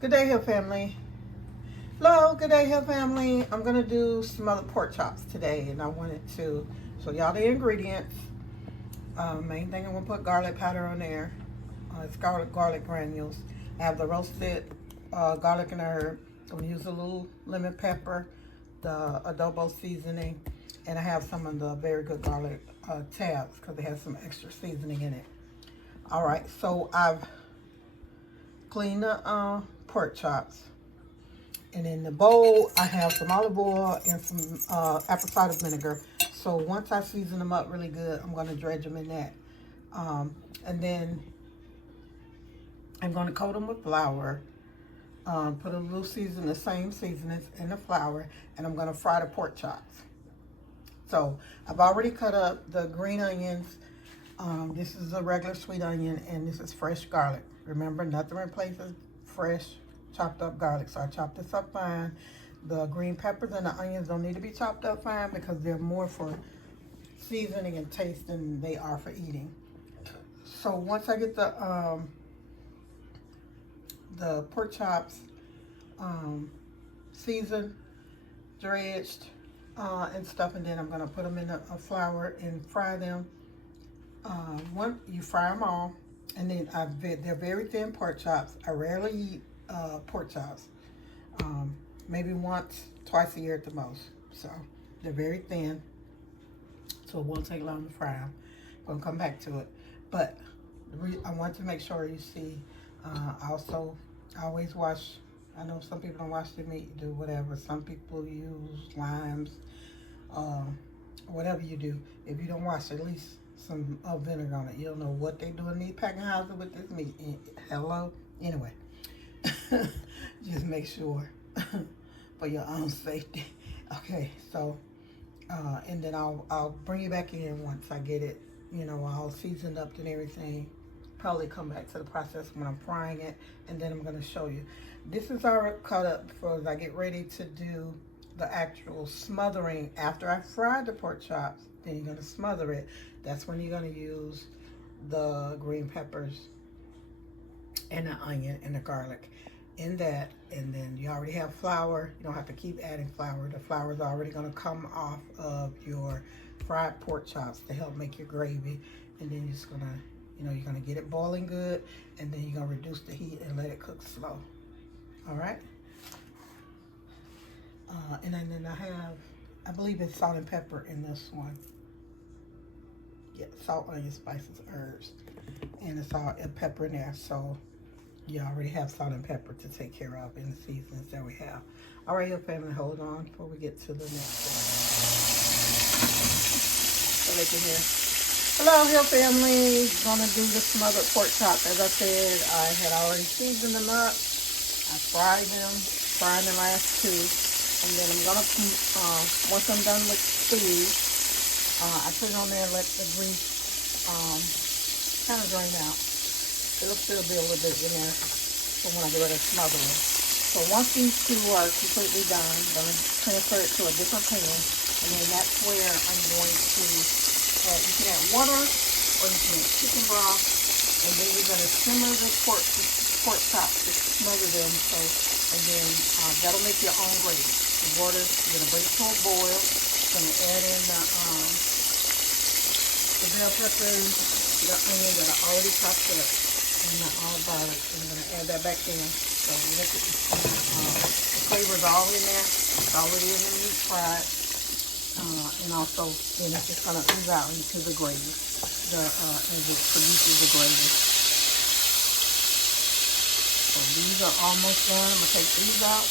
Good day, Hill family. Hello, good day, Hill family. I'm gonna do smothered pork chops today, and I wanted to show y'all the ingredients. Main thing, I'm gonna put garlic powder on there. It's garlic granules. I have the roasted garlic and herb. I'm gonna use a little lemon pepper, the adobo seasoning, and I have some of the very good garlic tabs because they have some extra seasoning in it. All right, so I've cleaned the pork chops. And in the bowl, I have some olive oil and some apple cider vinegar. So once I season them up really good, I'm going to dredge them in that. And then I'm going to coat them with flour. Put a little season, the same seasonings in the flour. And I'm going to fry the pork chops. So I've already cut up the green onions. This is a regular sweet onion, and this is fresh garlic. Remember, nothing replaces fresh chopped up garlic. So I chopped this up fine. The green peppers and the onions don't need to be chopped up fine because they're more for seasoning and taste than they are for eating. So once I get the pork chops seasoned, dredged, and stuff, and then I'm gonna put them in a flour and fry them. You fry them all, and then they're very thin pork chops. I rarely eat pork chops. Maybe once, twice a year at the most. So they're very thin, so it won't take long to fry them. I'm gonna come back to it, but I want to make sure you see. Also, I always wash. I know some people don't wash their meat, do whatever. Some people use limes, whatever you do. If you don't wash, at least some vinegar on it. You don't know what they do in these packing houses with this meat. Hello? Anyway, just make sure for your own safety. Okay, so, and then I'll bring you back in once I get it, all seasoned up and everything. Probably come back to the process when I'm frying it, and then I'm going to show you. This is already cut up for as I get ready to do the actual smothering. After I fried the pork chops, then you're going to smother it. That's when you're going to use the green peppers and the onion and the garlic in that. And then you already have flour. You don't have to keep adding flour. The flour is already going to come off of your fried pork chops to help make your gravy. And then you're just going to, you're going to get it boiling good, and then you're going to reduce the heat and let it cook slow. All right? And then I believe it's salt and pepper in this one. Yeah, salt, onion, spices, herbs. And it's all pepper in there. So you already have salt and pepper to take care of in the seasons that we have. All right, your family, hold on before we get to the next one. So they can hear. Hello, Hill family. Gonna do the smothered pork chop. As I said, I had already seasoned them up. I fried the last two. And then I'm gonna, once I'm done with these, I put it on there and let the grease kind of drain out. It'll still be a little bit in there for when I get ready to smother them. So once these two are completely done, I'm gonna transfer it to a different pan. And then that's where I'm going to, you can add water or you can add chicken broth. And then you're gonna simmer the pork chops to smother them. So, and then that'll make your own gravy. The water, you're gonna bring it to a boil. You're gonna add in the bell peppers, the onion that I already chopped up, and the garlic. And I'm gonna add that back in. So look at the flavors all in there. It's already in the meat fried. And also, then it's just gonna ooze out into the gravy. As it produces the gravy. So these are almost done. I'm gonna take these out.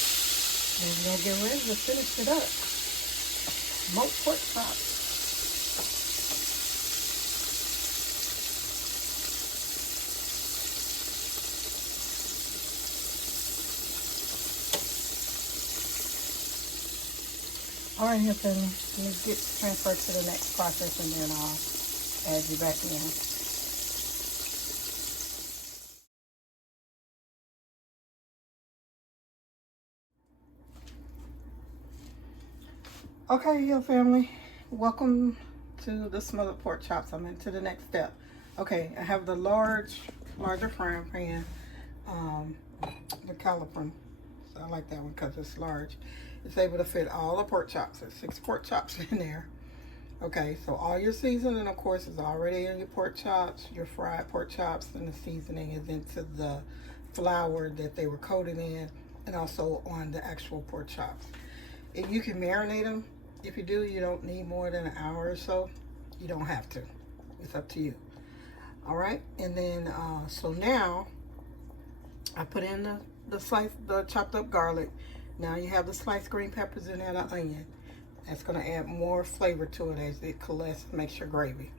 And we're gonna get ready to finish it up. Smoked pork chops. All right, here, family. Let me get transferred to the next process, and then I'll add you back in. Okay, here, family. Welcome to the smothered pork chops. I'm into the next step. Okay, I have the larger frying pan, um, the caliper. So I like that one because it's large. It's able to fit all the pork chops. There's 6 pork chops in there. Okay, so all your seasoning, of course, is already in your pork chops, your fried pork chops, and the seasoning is into the flour that they were coated in, and also on the actual pork chops. If you can marinate them, if you do, you don't need more than an hour or so. You don't have to. It's up to you. All right, and then so now I put in the chopped up garlic. Now you have the sliced green peppers in there, the onion. That's going to add more flavor to it as it coalesces, makes your gravy.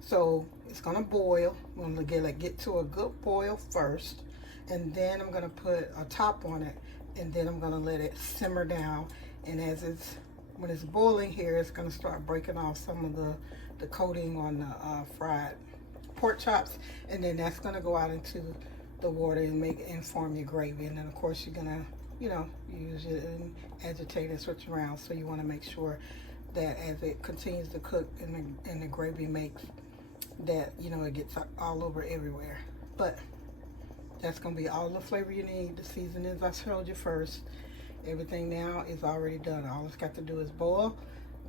So it's going to boil. I'm going to get to a good boil first, and then I'm going to put a top on it, and then I'm going to let it simmer down. And when it's boiling here, it's going to start breaking off some of the coating on the fried pork chops, and then that's going to go out into the water and form your gravy. And then of course you're going to use it and agitate and switch around. So you want to make sure that as it continues to cook and the gravy makes that, it gets all over everywhere. But that's going to be all the flavor you need. The seasonings I showed you first. Everything now is already done. All it's got to do is boil.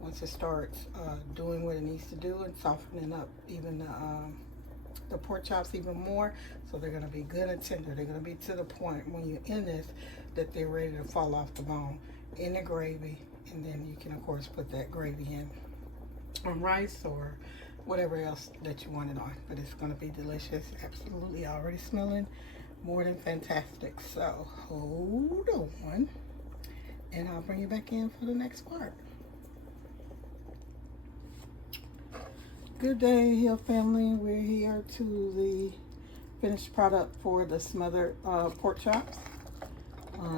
Once it starts doing what it needs to do and softening up even the pork chops even more, so they're going to be good and tender. They're going to be to the point when you're in this that they're ready to fall off the bone in the gravy. And then you can of course put that gravy in on rice or whatever else that you want it on. But it's going to be delicious. Absolutely already smelling more than fantastic. So hold on, and I'll bring you back in for the next part. Good day, Hill family. We're here to the finished product for the smothered pork chops.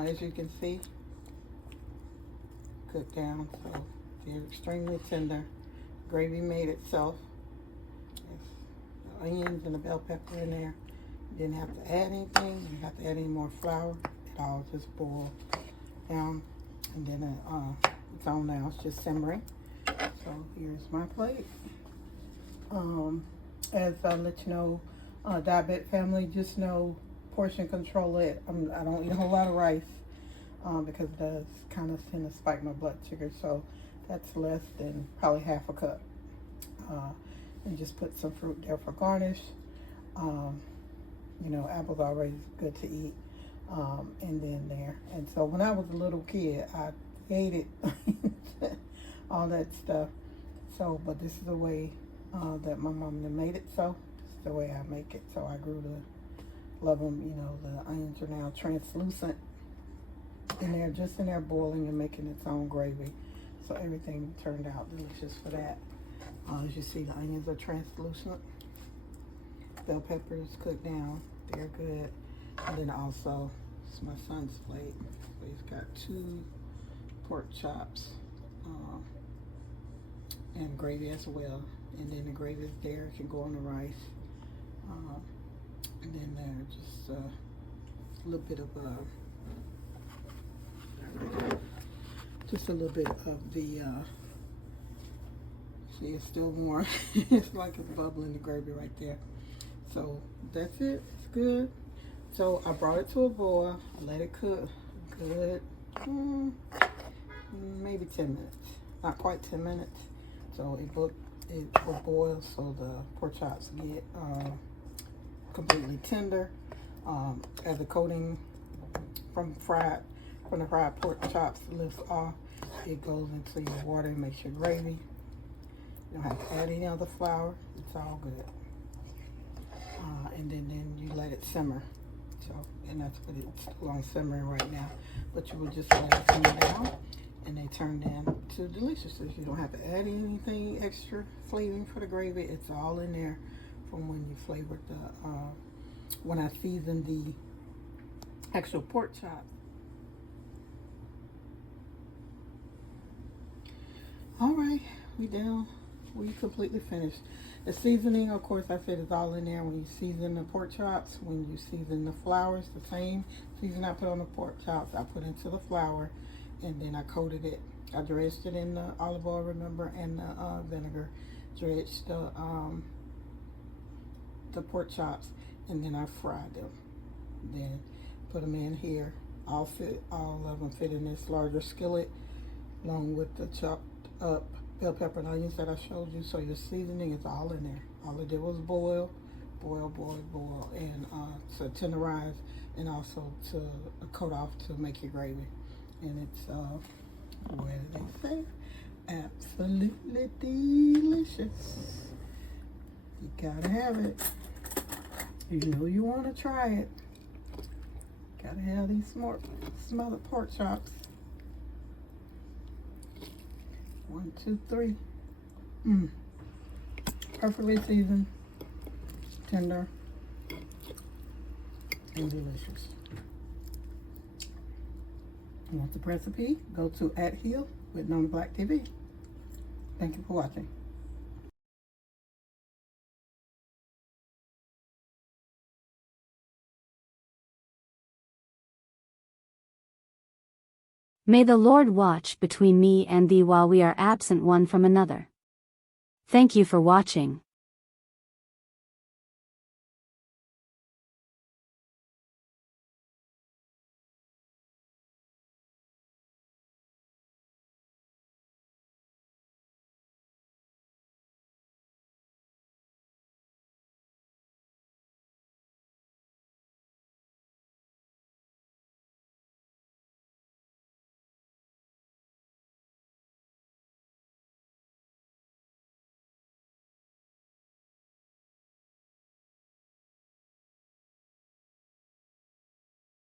As you can see, cooked down, so they're extremely tender. Gravy made itself. The onions and the bell pepper in there. You didn't have to add anything. You didn't have to add any more flour. It all just boiled down, and then it's on now. It's just simmering. So here's my plate. As I let you know, diabetic family, just know portion control it. I don't eat a whole lot of rice because it does kind of tend to spike my blood sugar. So that's less than probably half a cup. And just put some fruit there for garnish. Apples are always good to eat. And then there. And so when I was a little kid, I hated all that stuff. So, but this is the way that my mom made it. So this is the way I make it. So I grew to love them. The onions are now translucent in there, just in there boiling and making its own gravy. So everything turned out delicious for that. As you see, the onions are translucent. Bell peppers cooked down. They're good. And then also, it's my son's plate. So he's got 2 pork chops and gravy as well. And then the gravy is there. It can go on the rice. And then there, just a little bit of the see, it's still warm. It's like it's bubbling, the gravy right there. So that's it. It's good. So I brought it to a boil. I let it cook good, maybe 10 minutes. Not quite 10 minutes. So it will boil so the pork chops get completely tender. As the coating from the fried pork chops lifts off, it goes into your water and makes your gravy. You don't have to add any other flour. It's all good. And then you let it simmer. So, and that's what it's still on simmering right now. But you would just let it simmer down, and they turn into delicious. You don't have to add anything extra flavoring for the gravy. It's all in there from when you flavored when I seasoned the actual pork chop. All right, we down. We completely finished. The seasoning, of course, I said is all in there. When you season the pork chops, when you season the flours, the same season I put on the pork chops, I put into the flour, and then I coated it. I dredged it in the olive oil, remember, and the vinegar. Dredged the pork chops, and then I fried them. Then put them in here. All of them fit in this larger skillet, along with the chopped up bell pepper and onions that I showed you. So your seasoning is all in there. All it did was boil, and to tenderize, and also to coat off to make your gravy. And it's what do they say? Absolutely delicious. You gotta have it. You know you want to try it. Gotta have these smothered pork chops. 1, 2, 3. Perfectly seasoned, tender, and delicious. You want the recipe? Go to @Heal with Nona Black TV. Thank you for watching. May the Lord watch between me and thee while we are absent one from another. Thank you for watching.